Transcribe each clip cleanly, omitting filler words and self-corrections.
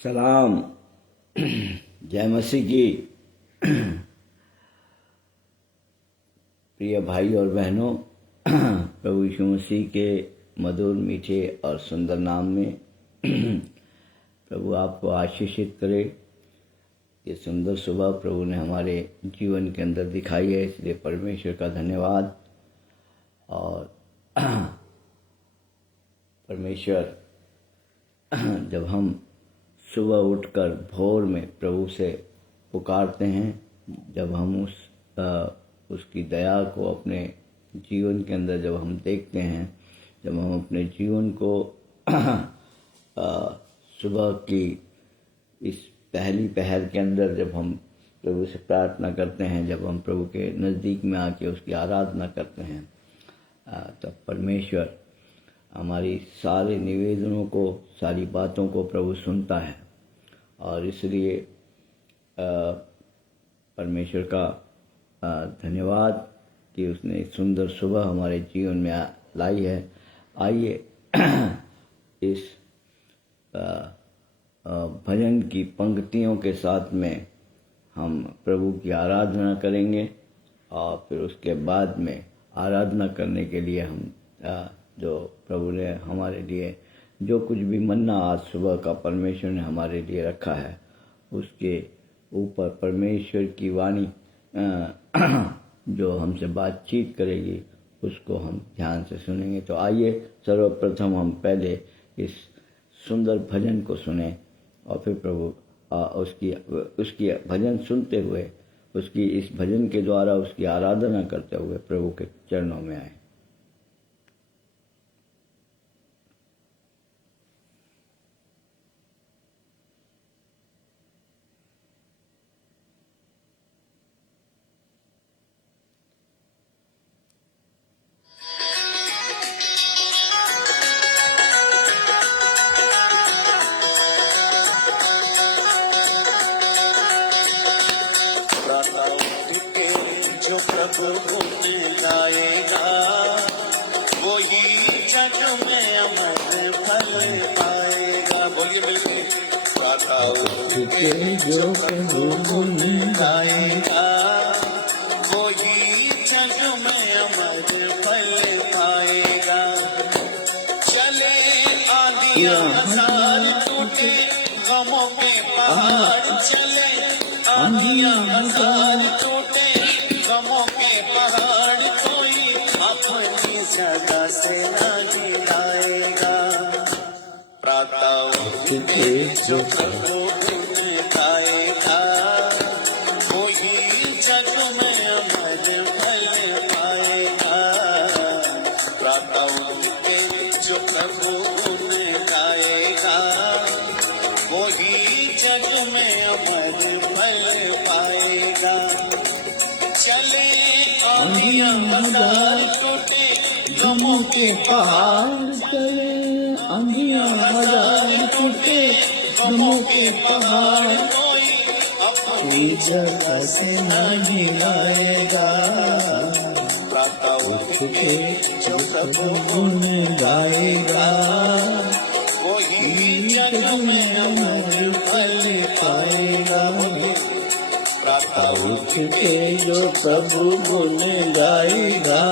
सलाम। जय मसीह की। प्रिय भाई और बहनों, प्रभु यीशु मसीह के मधुर, मीठे और सुंदर नाम में प्रभु आपको आशीषित करे। ये सुंदर सुबह प्रभु ने हमारे जीवन के अंदर दिखाई है, इसलिए परमेश्वर का धन्यवाद। और परमेश्वर, जब हम सुबह उठकर भोर में प्रभु से पुकारते हैं, जब हम उसकी दया को अपने जीवन के अंदर जब हम देखते हैं, जब हम अपने जीवन को सुबह की इस पहली पहर के अंदर जब हम प्रभु से प्रार्थना करते हैं, जब हम प्रभु के नज़दीक में आके उसकी आराधना करते हैं, तब परमेश्वर हमारी सारे निवेदनों को, सारी बातों को प्रभु सुनता है। और इसलिए परमेश्वर का धन्यवाद कि उसने सुंदर सुबह हमारे जीवन में लाई है। आइए इस भजन की पंक्तियों के साथ में हम प्रभु की आराधना करेंगे, और फिर उसके बाद में आराधना करने के लिए हम जो प्रभु ने हमारे लिए जो कुछ भी मन्ना आज सुबह का परमेश्वर ने हमारे लिए रखा है, उसके ऊपर परमेश्वर की वाणी जो हमसे बातचीत करेगी, उसको हम ध्यान से सुनेंगे। तो आइए सर्वप्रथम हम पहले इस सुंदर भजन को सुने, और फिर प्रभु उसकी भजन सुनते हुए, उसकी इस भजन के द्वारा उसकी आराधना करते हुए प्रभु के चरणों में आए। जो प्रभु ने लाएगा, वो ही जग में अमर फल पाएगा। बोलिए मिलके, जो प्रभु ने लाएगा, वो ही जग में अमर फल पाएगा। चले आंधियां हजार, टूटे गमों के पहाड़, चले आंधियां हजार, टूटे गमों के पहाड़, कोई अपनी जगह से न गिराएगा। प्रातः उठ के जो प्रभु ने गाएगा, वो ही जग में अमर फल पाएगा। प्रातः उठ के जो प्रभु ने गाएगा, वो ही जग में अमर फल पाएगा। चले आंधियां हजार, टूटे गमों के पहाड़, चले आंधियां हजार, टूटे गमों के पहाड़, कोई अपनी जगह से नहीं लाएगा। प्रातः उठ के जो प्रभु ने गाएगा, वो ही जग में अमर फल पाएगा। प्रातः उठ के जो प्रभु गुण गाएगा,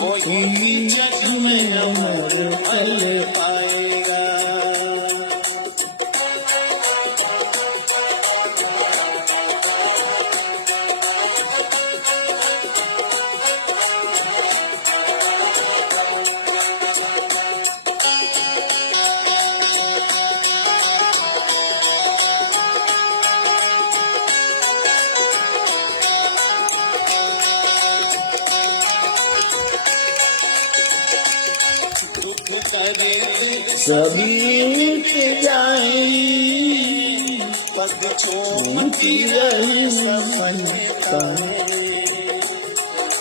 वो ही जग में अमर फल पाएगा। सभी मिट जाए, पद चूमती रही मनता,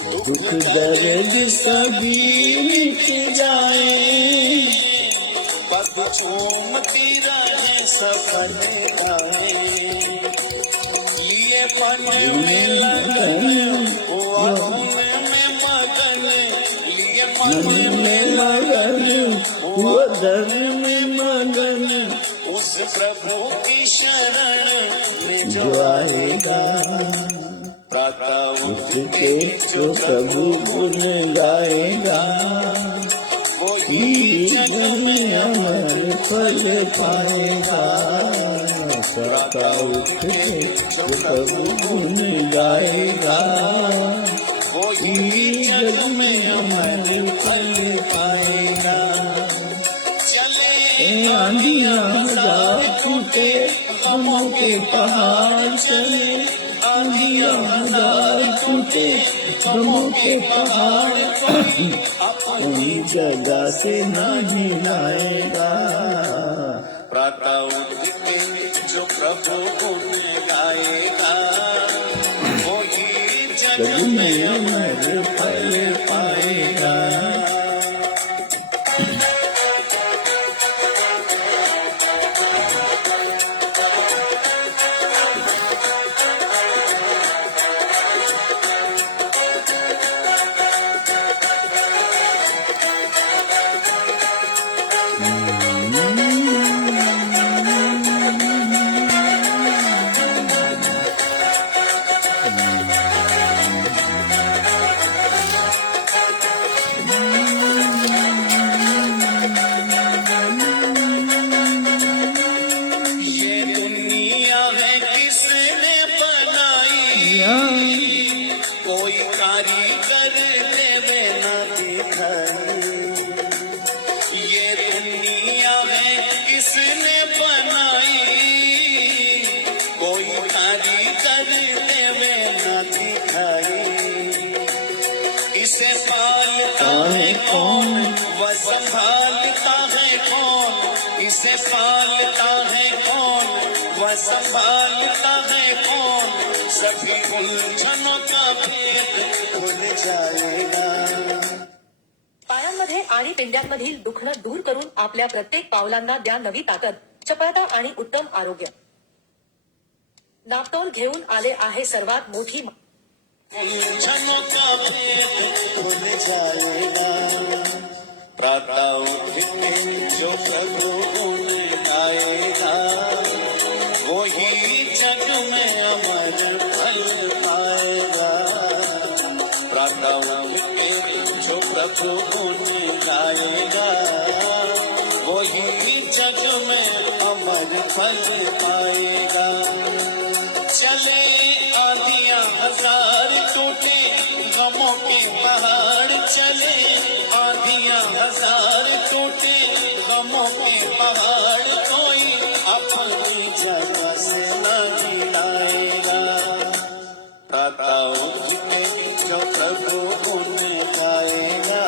दुख दर्द सभी मिट जाए, पद चूमती रहे सफल गाए। ये फन में लगन, वो में मगन, ये मन में मगन, वो धर्म में मगन, उस प्रभु की शरण में जो जो आएगा प्रातः उठ उसके के जो प्रभु गुण गाएगा वो ही ही जग जग में में अमर अमर फल पाएगा। प्रातः उठ के जो प्रभु गुण गाएगा वो ही ही जग जग में में अमर अमर फल फल पाएगा। चले आंधियां हजार हजार टूटे टूटे गमों गमों के के पहाड़ पहाड़ चले चले आंधियां आंधियां हजार हजार टूटे टूटे गमों गमों के के पहाड़ पहाड़ कोई अपनी उन्हीं जगह जगह से से नहीं नहीं लाएगा। लाएगा। प्रातः उठ के जो प्रभु गुण गाएगा वो ही जग जग में में अमर अमर फल फल पाएगा। पाएगा। ये दुनिया है किसने बनाई कोई कारीगर देवे न दिखाई। ये दुनिया है किसने बनाई कोई कारीगर देवे न दिखाई। इसे पालता है कौन व संभालता है कौन। इसे पालता है कौन व संभालता है कौन। सभी उलझनों का भेद खुल जाएगा। पायांमध्ये आणि पिंड्यांमधील दुखणं दूर करून आपल्या प्रत्येक पावलांना द्या नवी ताकद, चपळता आणि उत्तम आरोग्य. नापतोल घेऊन आले आहे सर्वात मोठी उलझनों का भेद खुल जाएगा। प्रातः उठ के जो प्रभु गुण गाएगा वो ही जग में अमर फल पाएगा। प्रातः उठ के जो प्रभु गुण गाएगा वो ही जग में अमर फल पाएगा। चले आंधियां हजार टूटे गमों के पहाड़ चले आंधियां हजार टूटे गमों के पहाड़ कोई अपनी जगह से नहीं लाएगा। प्रातः उठ के जो प्रभु गुण गाएगा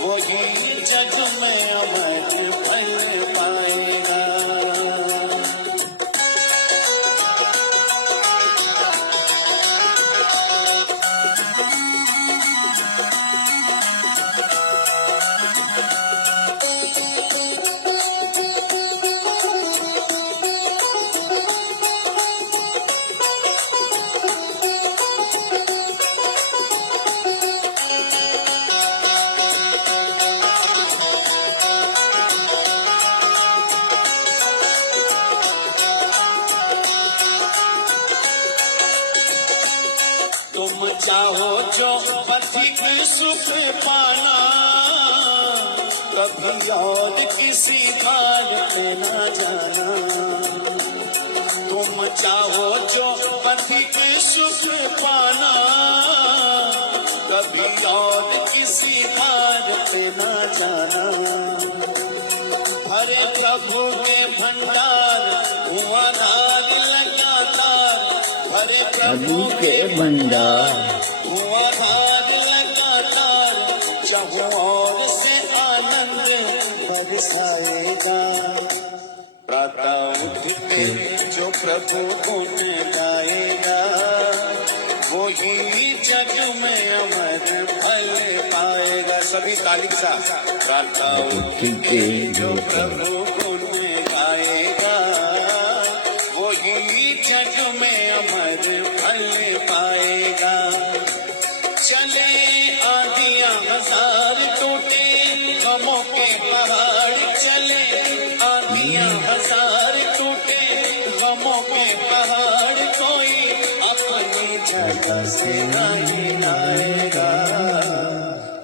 वो ही जग में अमर फल पाएगा। तुम चाहो जो पथिक सुख पाना कभी और किसी द्वार पे न जाना। तुम चाहो जो पथिक सुख पाना कभी और किसी द्वार पे न जाना। हरे प्रभु के भंडार हुआ नाग लगातार। हरे प्रभु प्रभु के भंडार हुआ भाग लगातार चाहो और से आनंद बरसाएगा। प्रातः उठ के जो प्रभु गुण गाएगा वो ही जग में अमर फल पाएगा। सभी ताली सा प्रातः उठ के जो प्रभु गुण गाएगा वो ही जग में अमर फल पाएगा। चले आंधियां हजार टूटे गमों के पहाड़ चले आंधियां हजार से नहीं आएगा।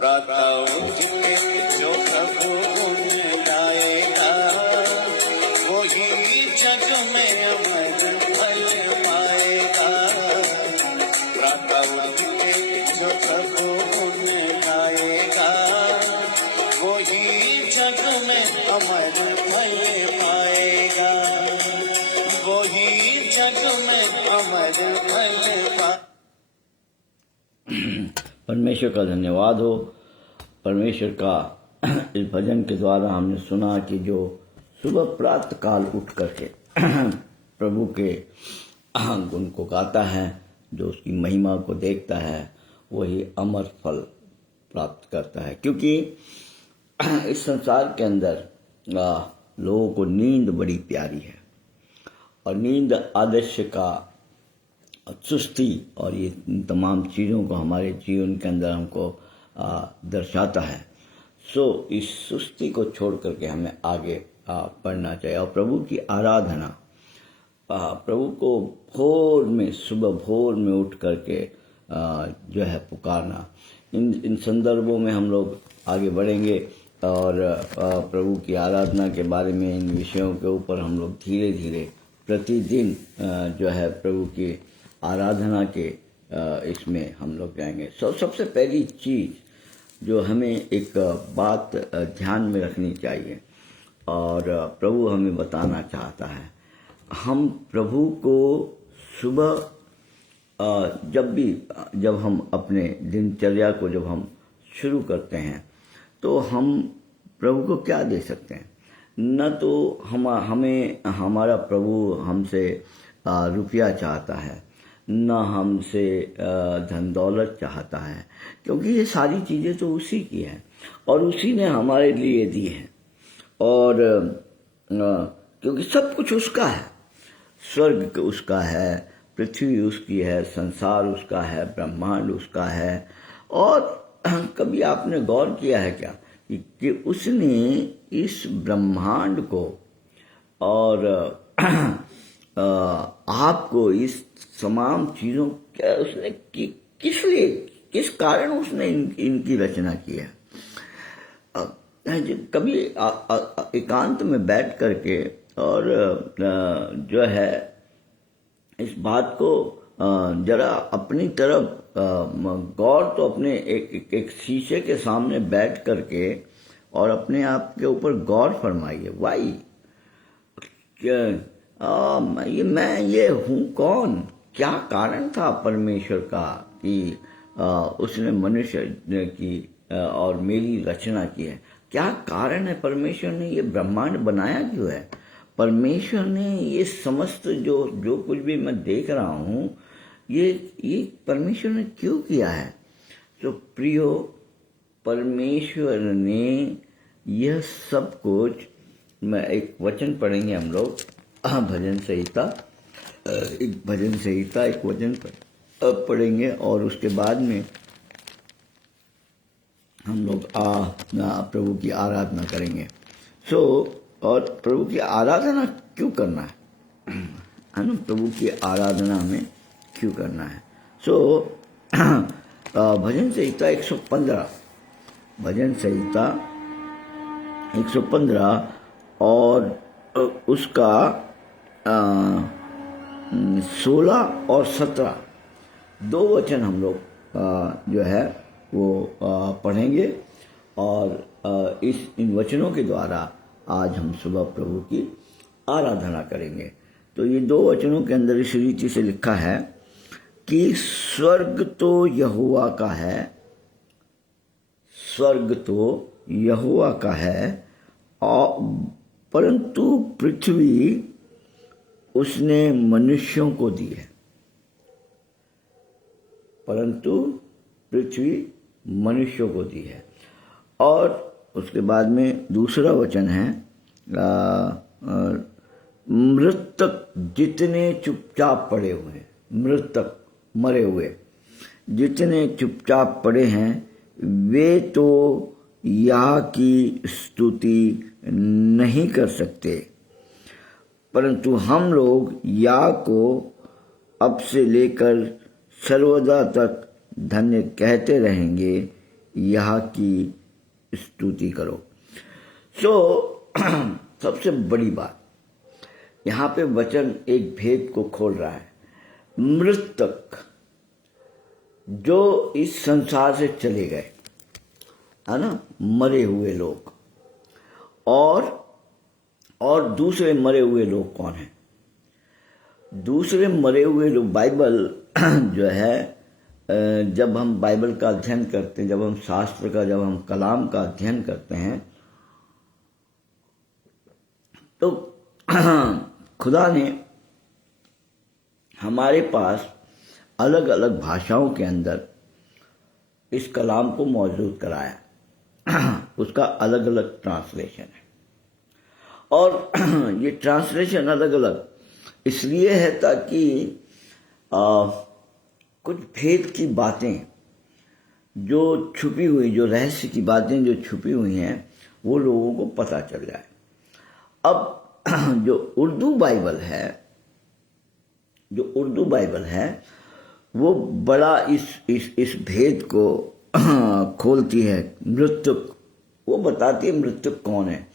प्रातः उठ के जो प्रभु गुण गाएगा, वही जग में अमर फल पाएगा। प्रातः उठ के जो प्रभु गुण गाएगा, वही जग में अमर फल पाएगा। वही जग में अमर फल पाएगा। परमेश्वर का धन्यवाद हो। परमेश्वर का इस भजन के द्वारा हमने सुना कि जो सुबह प्रातः काल उठ करके प्रभु के गुण को गाता है, जो उसकी महिमा को देखता है, वही अमर फल प्राप्त करता है। क्योंकि इस संसार के अंदर लोगों को नींद बड़ी प्यारी है, और नींद आदर्श का सुस्ती और ये तमाम चीज़ों को हमारे जीवन के अंदर हमको दर्शाता है। सो इस सुस्ती को छोड़ करके हमें आगे बढ़ना चाहिए और प्रभु की आराधना, प्रभु को भोर में, सुबह भोर में उठ करके जो है पुकारना, इन संदर्भों में हम लोग आगे बढ़ेंगे और प्रभु की आराधना के बारे में, इन विषयों के ऊपर हम लोग धीरे धीरे प्रतिदिन जो है प्रभु की आराधना के इसमें हम लोग जाएंगे। सबसे पहली चीज़ जो हमें एक बात ध्यान में रखनी चाहिए और प्रभु हमें बताना चाहता है, हम प्रभु को सुबह जब हम अपने दिनचर्या को जब हम शुरू करते हैं तो हम प्रभु को क्या दे सकते हैं? न तो हमें हमारा प्रभु हमसे रुपया चाहता है, न हमसे धन दौलत चाहता है, क्योंकि ये सारी चीज़ें तो उसी की है और उसी ने हमारे लिए दी है। और क्योंकि सब कुछ उसका है, स्वर्ग उसका है, पृथ्वी उसकी है, संसार उसका है, ब्रह्मांड उसका है। और कभी आपने गौर किया है क्या कि उसने इस ब्रह्मांड को और आपको, इस तमाम चीज़ों क्या उसने किस लिए, किस कारण उसने इनकी रचना की है? कभी एकांत में बैठ करके और जो है इस बात को जरा अपनी तरफ गौर, तो अपने एक शीशे के सामने बैठ करके और अपने आप के ऊपर गौर फरमाइए। वाई मैं ये हूँ कौन? क्या कारण था परमेश्वर का कि उसने मनुष्य की और मेरी रचना की है? क्या कारण है? परमेश्वर ने ये ब्रह्मांड बनाया क्यों है? परमेश्वर ने ये समस्त जो कुछ भी मैं देख रहा हूँ, ये परमेश्वर ने क्यों किया है? तो प्रियो, परमेश्वर ने यह सब कुछ, मैं एक वचन पढ़ेंगे हम लोग, भजन संहिता, एक वचन पढ़ेंगे और उसके बाद में हम लोग प्रभु की आराधना करेंगे। और प्रभु की आराधना क्यों करना है ना? प्रभु की आराधना हमें क्यों करना है? भजन संहिता 115, भजन संहिता 115 और उसका 16 और 17 दो वचन हम लोग जो है वो पढ़ेंगे और इन वचनों के द्वारा आज हम सुबह प्रभु की आराधना करेंगे। तो ये दो वचनों के अंदर इस रीति से लिखा है कि स्वर्ग तो यहोवा का है, स्वर्ग तो यहोवा का है, और परंतु पृथ्वी उसने मनुष्यों को दी है। परंतु पृथ्वी मनुष्यों को दी है। और उसके बाद में दूसरा वचन है, मृतक जितने चुपचाप पड़े हुए हैं, मृतक मरे हुए जितने चुपचाप पड़े हैं, वे तो याह की स्तुति नहीं कर सकते, परंतु हम लोग याह को अब से लेकर सर्वदा तक धन्य कहते रहेंगे, यहाँ की स्तुति करो। सबसे बड़ी बात यहाँ पे वचन एक भेद को खोल रहा है। मृतक जो इस संसार से चले गए, है ना, मरे हुए लोग, और दूसरे मरे हुए लोग कौन हैं? दूसरे मरे हुए लोग बाइबल जो है, जब हम बाइबल का अध्ययन करते हैं, जब हम शास्त्र का, जब हम कलाम का अध्ययन करते हैं, तो खुदा ने हमारे पास अलग अलग भाषाओं के अंदर इस कलाम को मौजूद कराया। उसका अलग अलग ट्रांसलेशन है, और ये ट्रांसलेशन अलग अलग इसलिए है ताकि कुछ भेद की बातें जो छुपी हुई, जो रहस्य की बातें जो छुपी हुई हैं, वो लोगों को पता चल जाए। अब जो उर्दू बाइबल है वो बड़ा इस भेद को खोलती है। मृतक, वो बताती है मृतक कौन है।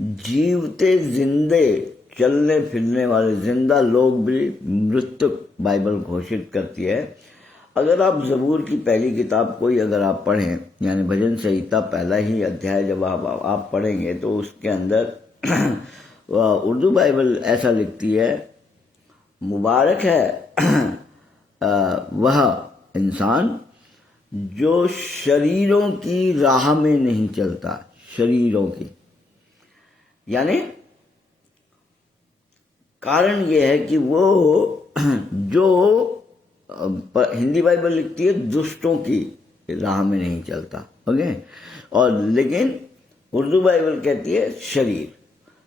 जीवते जिंदे चलने फिरने वाले जिंदा लोग भी मृतक बाइबल घोषित करती है। अगर आप ज़बूर की पहली किताब कोई अगर आप पढ़ें, यानी भजन संहिता पहला ही अध्याय जब आप पढ़ेंगे, तो उसके अंदर उर्दू बाइबल ऐसा लिखती है, मुबारक है वह इंसान जो शरीरों की राह में नहीं चलता। शरीरों की, यानी कारण यह है कि वो जो हिंदी बाइबल लिखती है दुष्टों की राह में नहीं चलता, ओके, और लेकिन उर्दू बाइबल कहती है शरीर।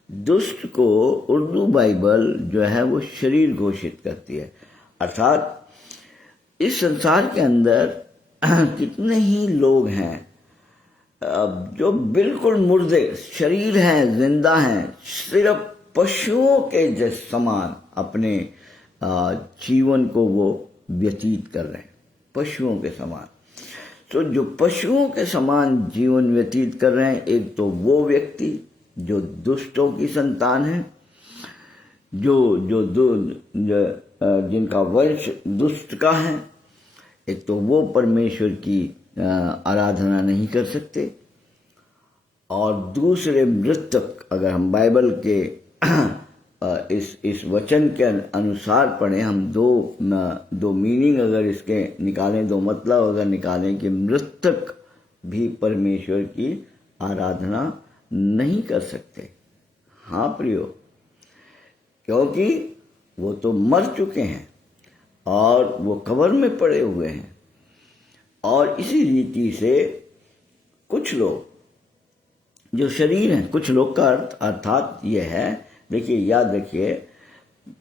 दुष्ट को उर्दू बाइबल जो है वो शरीर घोषित करती है। अर्थात इस संसार के अंदर कितने ही लोग हैं जो बिल्कुल मुर्दे शरीर हैं, जिंदा हैं, सिर्फ पशुओं के जैसे समान अपने जीवन को वो व्यतीत कर रहे हैं, पशुओं के समान। तो जो पशुओं के समान जीवन व्यतीत कर रहे हैं, एक तो वो व्यक्ति जो दुष्टों की संतान है, जिनका वंश दुष्ट का है, एक तो वो परमेश्वर की आराधना नहीं कर सकते, और दूसरे मृतक, अगर हम बाइबल के इस वचन के अनुसार पढ़ें, हम दो मीनिंग अगर इसके निकालें, दो मतलब अगर निकालें कि मृतक भी परमेश्वर की आराधना नहीं कर सकते। हाँ प्रियो, क्योंकि वो तो मर चुके हैं और वो कब्र में पड़े हुए हैं। और इसी रीति से कुछ लोग जो शरीर हैं, कुछ लोग का अर्थात ये है, देखिए, याद रखिए,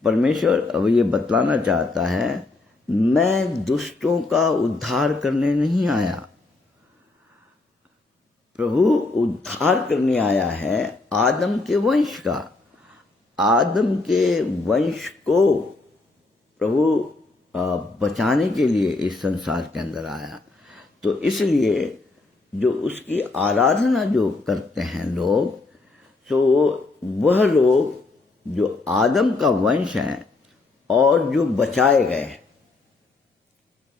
परमेश्वर अब ये बतलाना चाहता है, मैं दुष्टों का उद्धार करने नहीं आया। प्रभु उद्धार करने आया है आदम के वंश का। आदम के वंश को प्रभु बचाने के लिए इस संसार के अंदर आया। तो इसलिए जो उसकी आराधना जो करते हैं लोग, तो वह लोग जो आदम का वंश हैं और जो बचाए गए हैं,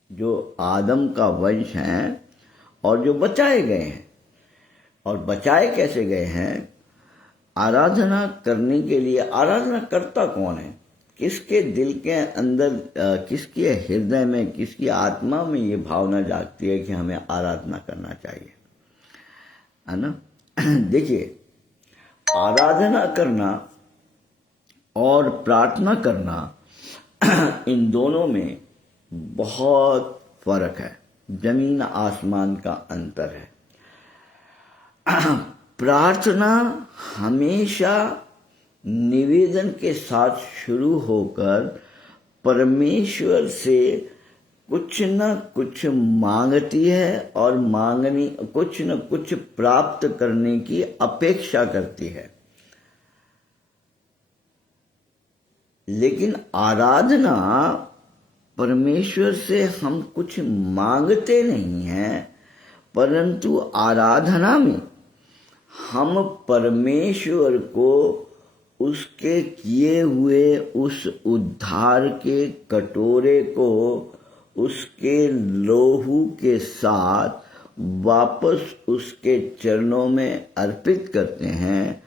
जो आदम का वंश हैं और जो बचाए गए हैं। और बचाए कैसे गए हैं? आराधना करने के लिए। आराधना करता कौन है? किसके दिल के अंदर, किसके हृदय में, किसकी आत्मा में ये भावना जागती है कि हमें आराधना करना चाहिए, है ना? देखिए, आराधना करना और प्रार्थना करना, इन दोनों में बहुत फर्क है, जमीन आसमान का अंतर है। प्रार्थना हमेशा निवेदन के साथ शुरू होकर परमेश्वर से कुछ न कुछ मांगती है और कुछ न कुछ प्राप्त करने की अपेक्षा करती है। लेकिन आराधना परमेश्वर से हम कुछ मांगते नहीं हैं, परंतु आराधना में हम परमेश्वर को उसके किए हुए उस उद्धार के कटोरे को उसके लोहू के साथ वापस उसके चरणों में अर्पित करते हैं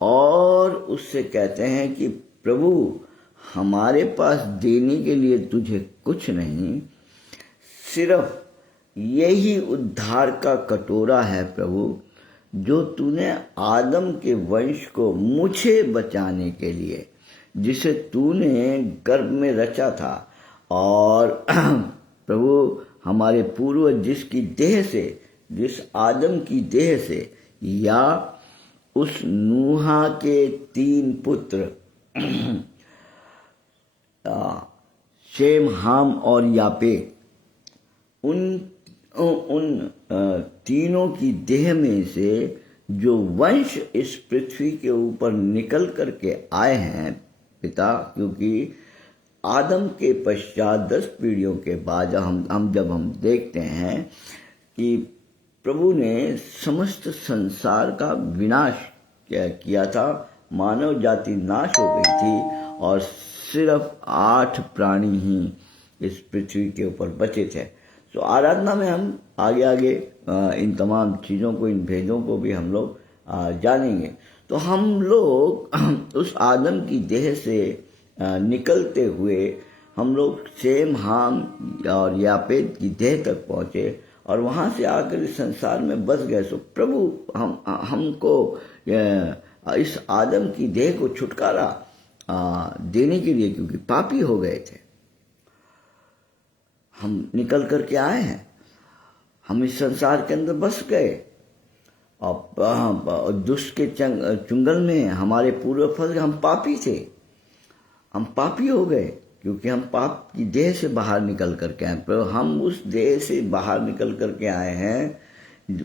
और उससे कहते हैं कि प्रभु, हमारे पास देने के लिए तुझे कुछ नहीं, सिर्फ यही उद्धार का कटोरा है प्रभु, जो तूने आदम के वंश को मुझे बचाने के लिए, जिसे तूने गर्भ में रचा था, और प्रभु हमारे पूर्वज जिसकी देह से, जिस आदम की देह से, या उस नूहा के 3 पुत्र शेम, हाम और यापेत, उन तीनों की देह में से जो वंश इस पृथ्वी के ऊपर निकल करके आए हैं पिता, क्योंकि आदम के पश्चात 10 पीढ़ियों के बाद जब हम देखते हैं कि प्रभु ने समस्त संसार का विनाश किया था, मानव जाति नाश हो गई थी और सिर्फ 8 प्राणी ही इस पृथ्वी के ऊपर बचे थे। तो आराधना में हम आगे इन तमाम चीज़ों को, इन भेदों को भी हम लोग जानेंगे। तो हम लोग उस आदम की देह से निकलते हुए हम लोग शेम, हाम और यापेत की देह तक पहुँचे और वहाँ से आकर इस संसार में बस गए। सो प्रभु हमको इस आदम की देह को छुटकारा देने के लिए, क्योंकि पापी हो गए थे, हम निकल करके आए हैं, हम इस संसार के अंदर बस गए और दुष्ट के चुंगल में हमारे पूर्व फंस गए। हम पापी थे, हम पापी हो गए क्योंकि हम पाप की देह से बाहर निकल करके आए। पर हम उस देह से बाहर निकल करके आए हैं,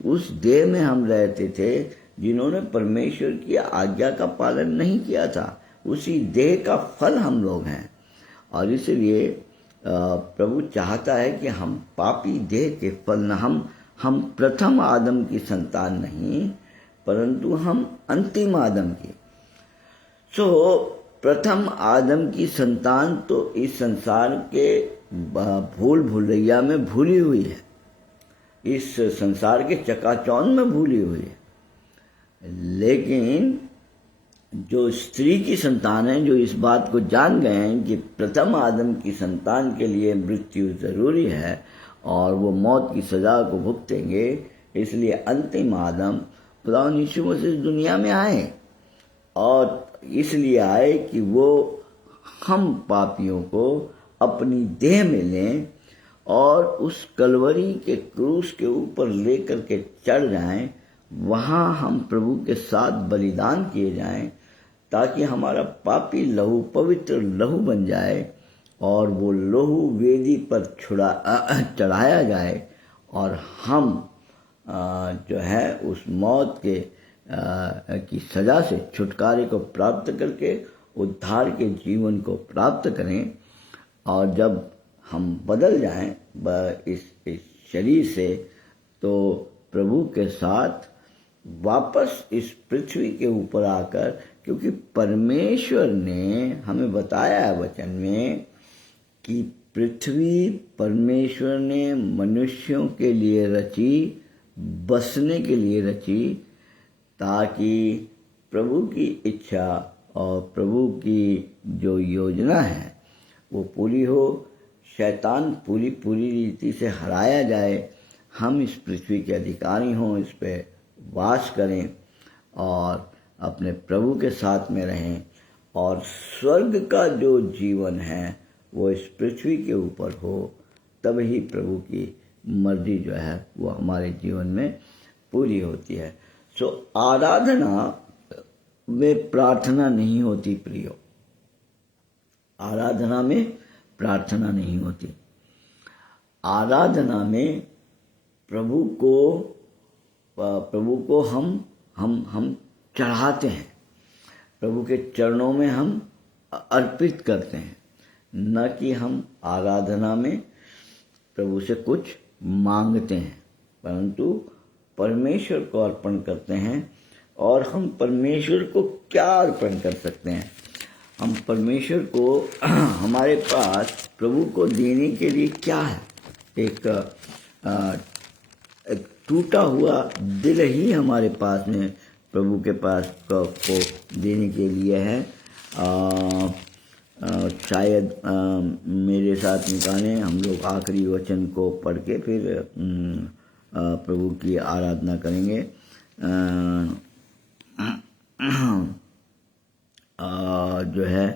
उस देह में हम रहते थे जिन्होंने परमेश्वर की आज्ञा का पालन नहीं किया था। उसी देह का फल हम लोग हैं और इसलिए प्रभु चाहता है कि हम पापी देह के फल न, हम प्रथम आदम की संतान नहीं, परंतु हम अंतिम आदम की। प्रथम आदम की संतान तो इस संसार के भूल भुलैया में भूली हुई है, इस संसार के चकाचौंध में भूली हुई है। लेकिन जो स्त्री की संतान है, जो इस बात को जान गए हैं कि प्रथम आदम की संतान के लिए मृत्यु जरूरी है और वो मौत की सजा को भुगतेंगे, इसलिए अंतिम आदम खुदा यीशु मसीह दुनिया में आए और इसलिए आए कि वो हम पापियों को अपनी देह में लें और उस कलवरी के क्रूस के ऊपर लेकर के चढ़ जाएं, वहाँ हम प्रभु के साथ बलिदान किए जाएं, ताकि हमारा पापी लहू पवित्र लहू बन जाए और वो लहू वेदी पर चढ़ाया जाए और हम जो है उस मौत के की सजा से छुटकारे को प्राप्त करके उद्धार के जीवन को प्राप्त करें। और जब हम बदल जाएं इस शरीर से, तो प्रभु के साथ वापस इस पृथ्वी के ऊपर आकर, क्योंकि परमेश्वर ने हमें बताया है वचन में कि पृथ्वी परमेश्वर ने मनुष्यों के लिए रची, बसने के लिए रची, ताकि प्रभु की इच्छा और प्रभु की जो योजना है वो पूरी हो, शैतान पूरी रीति से हराया जाए, हम इस पृथ्वी के अधिकारी हों, इस पे वास करें और अपने प्रभु के साथ में रहें और स्वर्ग का जो जीवन है वो इस पृथ्वी के ऊपर हो, तब ही प्रभु की मर्जी जो है वो हमारे जीवन में पूरी होती है। आराधना में प्रार्थना नहीं होती प्रियो, आराधना में प्रार्थना नहीं होती। आराधना में प्रभु को हम चढ़ाते हैं, प्रभु के चरणों में हम अर्पित करते हैं। न कि हम आराधना में प्रभु से कुछ मांगते हैं, परंतु परमेश्वर को अर्पण करते हैं। और हम परमेश्वर को क्या अर्पण कर सकते हैं? हम परमेश्वर को हमारे पास प्रभु को देने के लिए क्या है? एक टूटा हुआ दिल ही हमारे पास में प्रभु के पास को देने के लिए है। शायद मेरे साथ निकालें, हम लोग आखिरी वचन को पढ़ के फिर प्रभु की आराधना करेंगे। जो है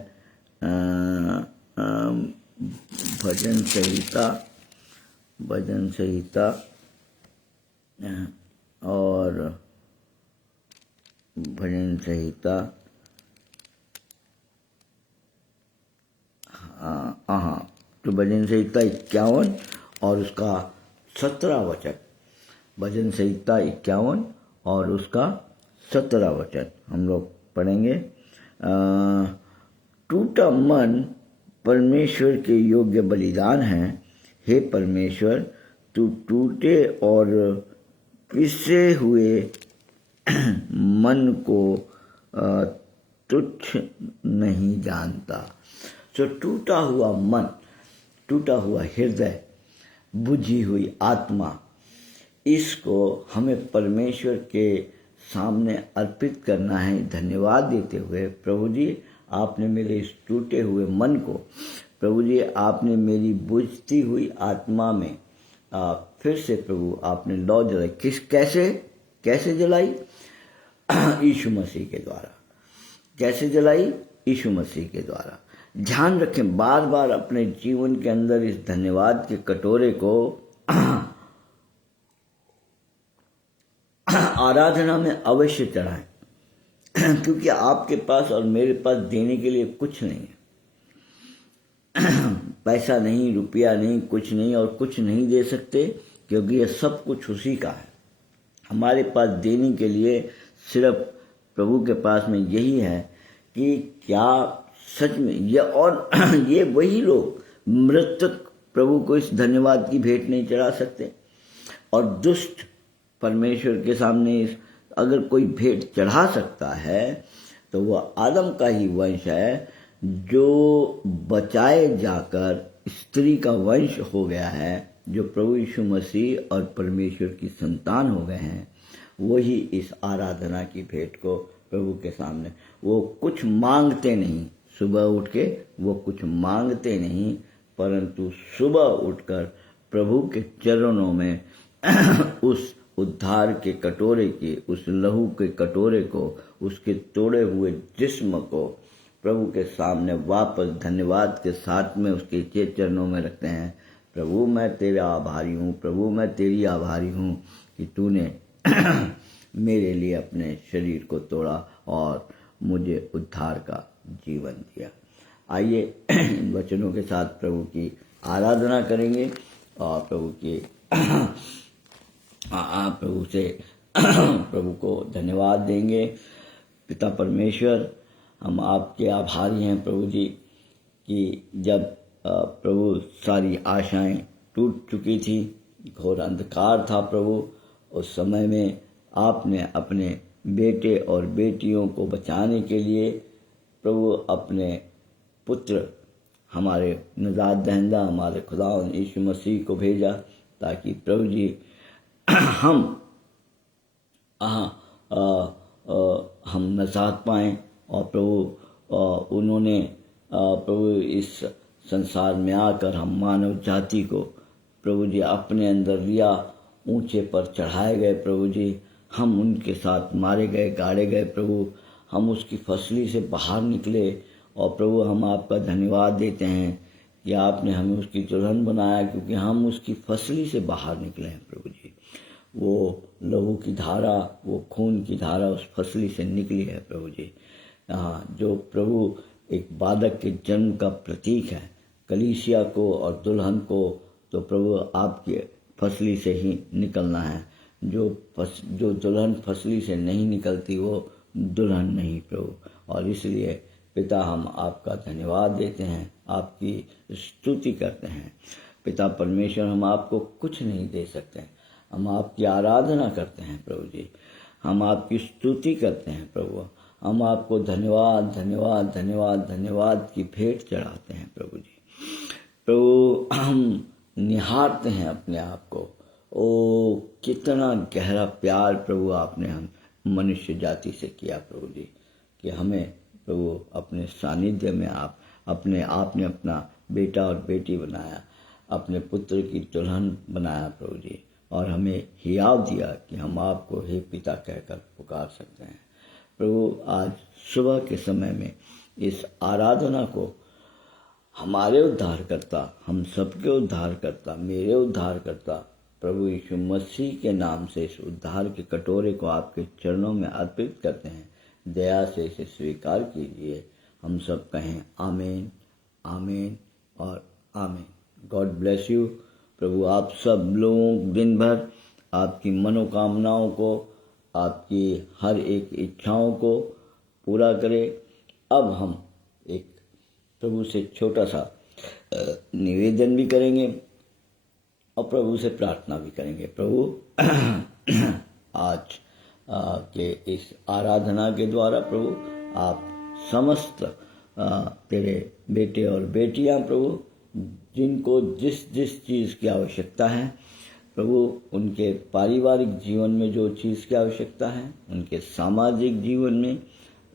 भजन संहिता और भजन संहिता तो भजन संहिता 51 और उसका 17 वचन। भजन संहिता 51 और उसका 17 वचन हम लोग पढ़ेंगे। टूटा मन परमेश्वर के योग्य बलिदान है। हे परमेश्वर, तू टूटे और पिसे हुए मन को तुच्छ नहीं जानता। तो टूटा हुआ मन, टूटा हुआ हृदय, बुझी हुई आत्मा, इसको हमें परमेश्वर के सामने अर्पित करना है, धन्यवाद देते हुए, प्रभु जी आपने मेरे इस टूटे हुए मन को, प्रभु जी आपने मेरी बुझती हुई आत्मा में फिर से प्रभु आपने लौ जलाई। कैसे जलाई? यीशु मसीह के द्वारा। कैसे जलाई? यीशु मसीह के द्वारा। ध्यान रखें, बार बार अपने जीवन के अंदर इस धन्यवाद के कटोरे को आराधना में अवश्य चढ़ाएं, क्योंकि आपके पास और मेरे पास देने के लिए कुछ नहीं है। पैसा नहीं, रुपया नहीं, कुछ नहीं, और कुछ नहीं दे सकते, क्योंकि ये सब कुछ उसी का है। हमारे पास देने के लिए सिर्फ प्रभु के पास में यही है कि क्या सच में ये वही लोग मृतक प्रभु को इस धन्यवाद की भेंट नहीं चढ़ा सकते। और दुष्ट परमेश्वर के सामने अगर कोई भेंट चढ़ा सकता है तो वह आदम का ही वंश है, जो बचाए जाकर स्त्री का वंश हो गया है, जो प्रभु यीशु मसीह और परमेश्वर की संतान हो गए हैं। वही इस आराधना की भेंट को प्रभु के सामने, वो कुछ मांगते नहीं, सुबह उठ के वो कुछ मांगते नहीं, परंतु सुबह उठकर प्रभु के चरणों में उस उद्धार के कटोरे के, उस लहू के कटोरे को, उसके तोड़े हुए जिस्म को प्रभु के सामने वापस धन्यवाद के साथ में उसके चरणों में रखते हैं। प्रभु मैं तेरा आभारी हूँ, प्रभु मैं तेरी आभारी हूँ कि तूने मेरे लिए अपने शरीर को तोड़ा और मुझे उद्धार का जीवन दिया। आइए इन वचनों के साथ प्रभु की आराधना करेंगे और प्रभु को धन्यवाद देंगे। पिता परमेश्वर, हम आपके आभारी हैं प्रभु जी कि जब प्रभु सारी आशाएं टूट चुकी थी, घोर अंधकार था प्रभु, उस समय में आपने अपने बेटे और बेटियों को बचाने के लिए प्रभु अपने पुत्र हमारे निजात दहिंदा हमारे खुदा यीशु मसीह को भेजा, ताकि प्रभु जी हम निजात पाएं। और प्रभु उन्होंने प्रभु इस संसार में आकर हम मानव जाति को प्रभु जी अपने अंदर लिया, ऊंचे पर चढ़ाए गए प्रभु जी, हम उनके साथ मारे गए, गाड़े गए प्रभु, हम उसकी फसली से बाहर निकले। और प्रभु हम आपका धन्यवाद देते हैं कि आपने हमें उसकी दुल्हन बनाया, क्योंकि हम उसकी फसली से बाहर निकले हैं प्रभु जी। वो लहू की धारा, वो खून की धारा उस फसली से निकली है प्रभु जी। जो प्रभु एक बालक के जन्म का प्रतीक है कलीसिया को और दुल्हन को, तो प्रभु आपके फसली से ही निकलना है। जो दुल्हन फसली से नहीं निकलती वो दुल्हन नहीं प्रभु। और इसलिए पिता हम आपका धन्यवाद देते हैं आपकी स्तुति करते हैं। पिता परमेश्वर, हम आपको कुछ नहीं दे सकते, हम आपकी आराधना करते हैं प्रभु जी, हम आपकी स्तुति करते हैं प्रभु, हम आपको धन्यवाद धन्यवाद धन्यवाद धन्यवाद की भेंट चढ़ाते हैं प्रभु जी। प्रभु, हम निहारते हैं अपने आप को, ओ कितना गहरा प्यार प्रभु आपने हम मनुष्य जाति से किया प्रभु जी, कि हमें प्रभु अपने सानिध्य में आपने अपना बेटा और बेटी बनाया, अपने पुत्र की दुल्हन बनाया प्रभु जी, और हमें हियाव दिया कि हम आपको हे पिता कहकर पुकार सकते हैं। प्रभु, आज सुबह के समय में इस आराधना को हमारे उद्धारकर्ता, हम सबके उद्धारकर्ता, मेरे उद्धारकर्ता प्रभु यीशु मसीह के नाम से इस उद्धार के कटोरे को आपके चरणों में अर्पित करते हैं। दया से इसे स्वीकार कीजिए। हम सब कहें आमीन, आमीन और आमीन। God bless you. प्रभु आप सब लोगों दिन भर आपकी मनोकामनाओं को, आपकी हर एक इच्छाओं को पूरा करे। अब हम एक प्रभु से छोटा सा निवेदन भी करेंगे और प्रभु से प्रार्थना भी करेंगे। प्रभु, आज के इस आराधना के द्वारा प्रभु आप समस्त तेरे बेटे और बेटियां प्रभु, जिनको जिस जिस चीज़ की आवश्यकता है प्रभु, उनके पारिवारिक जीवन में जो चीज़ की आवश्यकता है, उनके सामाजिक जीवन में,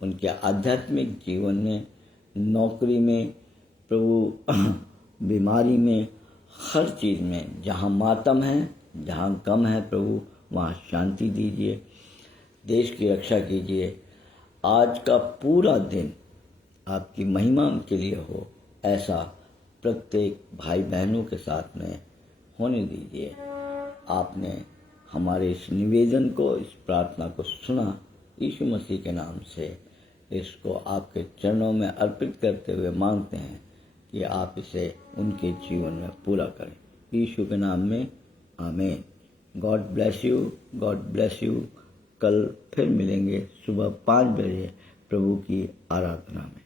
उनके आध्यात्मिक जीवन में, नौकरी में प्रभु, बीमारी में, हर चीज़ में जहाँ मातम है, जहाँ गम है प्रभु, वहाँ शांति दीजिए। देश की रक्षा कीजिए। आज का पूरा दिन आपकी महिमा के लिए हो, ऐसा प्रत्येक भाई बहनों के साथ में होने दीजिए। आपने हमारे इस निवेदन को, इस प्रार्थना को सुना। यीशु मसीह के नाम से इसको आपके चरणों में अर्पित करते हुए मांगते हैं कि आप इसे उनके जीवन में पूरा करें। यीशु के नाम में आमीन। God bless you, God bless you. कल फिर मिलेंगे सुबह 5 बजे प्रभु की आराधना में।